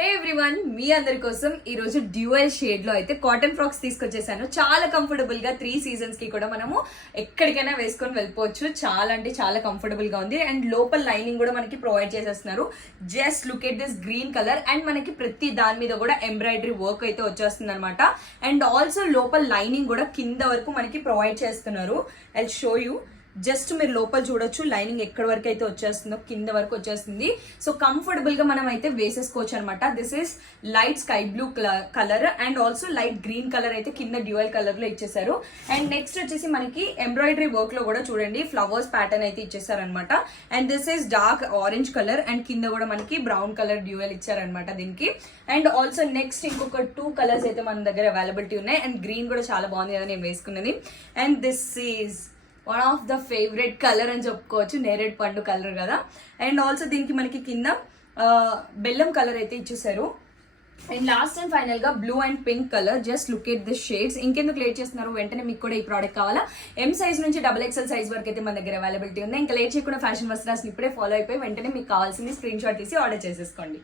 హే everyone, మీ అందరి కోసం ఈ రోజు డ్యూయల్ షేడ్ లో అయితే కాటన్ ఫ్రాక్స్ తీసుకొచ్చేసాను. చాలా కంఫర్టబుల్ గా 3 సీజన్స్ కి కూడా మనము ఎక్కడికైనా వేసుకొని వెళ్ళిపోవచ్చు. చాలా అంటే చాలా కంఫర్టబుల్ గా ఉంది. అండ్ లోపల లైనింగ్ కూడా మనకి ప్రొవైడ్ చేసేస్తున్నారు. Just look at this green colour. And మనకి ప్రతి దాని మీద కూడా ఎంబ్రాయిడరీ వర్క్ అయితే వచ్చేస్తుంది అనమాట. అండ్ ఆల్సో లోపల లైనింగ్ కూడా కింద వరకు మనకి ప్రొవైడ్ చేస్తున్నారు. I show you. జస్ట్ మీరు లోపల చూడొచ్చు, లైనింగ్ ఎక్కడి వరకు అయితే వచ్చేస్తుందో కింద వరకు వచ్చేస్తుంది. సో కంఫర్టబుల్ గా మనం అయితే వేసేసుకోవచ్చు అనమాట. This is light sky blue colour and also light green colour అయితే కింద డ్యూయల్ కలర్ లో ఇచ్చేసారు. అండ్ నెక్స్ట్ వచ్చేసి మనకి ఎంబ్రాయిడరీ వర్క్ లో కూడా చూడండి ఫ్లవర్స్ ప్యాటర్న్ అయితే ఇచ్చేసారు అనమాట. And this is dark orange colour and కింద కూడా మనకి బ్రౌన్ కలర్ డ్యూయల్ ఇచ్చారనమాట దీనికి. అండ్ ఆల్సో నెక్స్ట్ ఇంకొక 2 కలర్స్ అయితే మన దగ్గర అవైలబిలిటీ ఉన్నాయి. అండ్ గ్రీన్ కూడా చాలా బాగుంది కదా నేను వేసుకున్నది. And this is one of the favourite colour అని చెప్పుకోవచ్చు, నేరేడ్ పండు కలర్ కదా. అండ్ ఆల్సో దీనికి మనకి కింద బెల్లం కలర్ అయితే ఇచ్చేసారు. అండ్ లాస్ట్ అండ్ ఫైనల్ గా blue and pink colour. Just look at this shades. ఇంకెందుకు లేట్ చేస్తున్నారు, వెంటనే మీకు కూడా ఈ ప్రోడక్ట్ కావాలా? ఎం సైజ్ నుంచి XXL సైజ్ వరకు అయితే మన దగ్గర అవైలబిలిటీ ఉంది. ఇంకా లేట్ చేయకుండా ఫ్యాషన్ వస్త్రాస్ ఇప్పుడే ఫాలో అయిపోయి వెంటనే మీకు కావాల్సింది స్క్రీన్ షాట్ తీసి ఆర్డర్ చేసేసుకోండి.